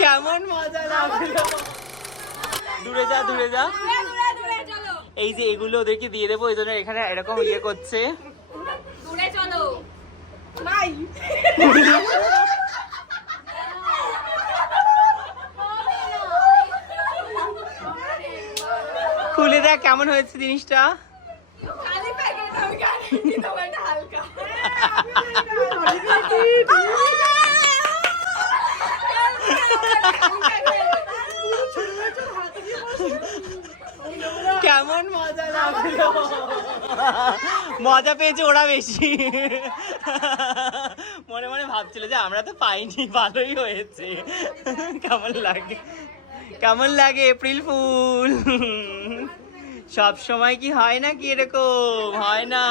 কেমন মজা লাগলো। দূরে যা দূরে যা। এই যে এগুলো ওদেরকে দিয়ে দেবো, এই জন্য এখানে এরকম ইয়ে করছে। দূরে চলো। খুলে দেখ কেমন হয়েছে জিনিসটা। কেমন মজা লাগলো। মজা পেয়েছে ওরা বেশি। মনে মনে ভাবছিল যে আমরা তো পাইনি, ভালোই হয়েছে। কেমন লাগে, কেমন লাগে এপ্রিল ফুল? সব সময় কি হয় না কি এরকম? হয় না।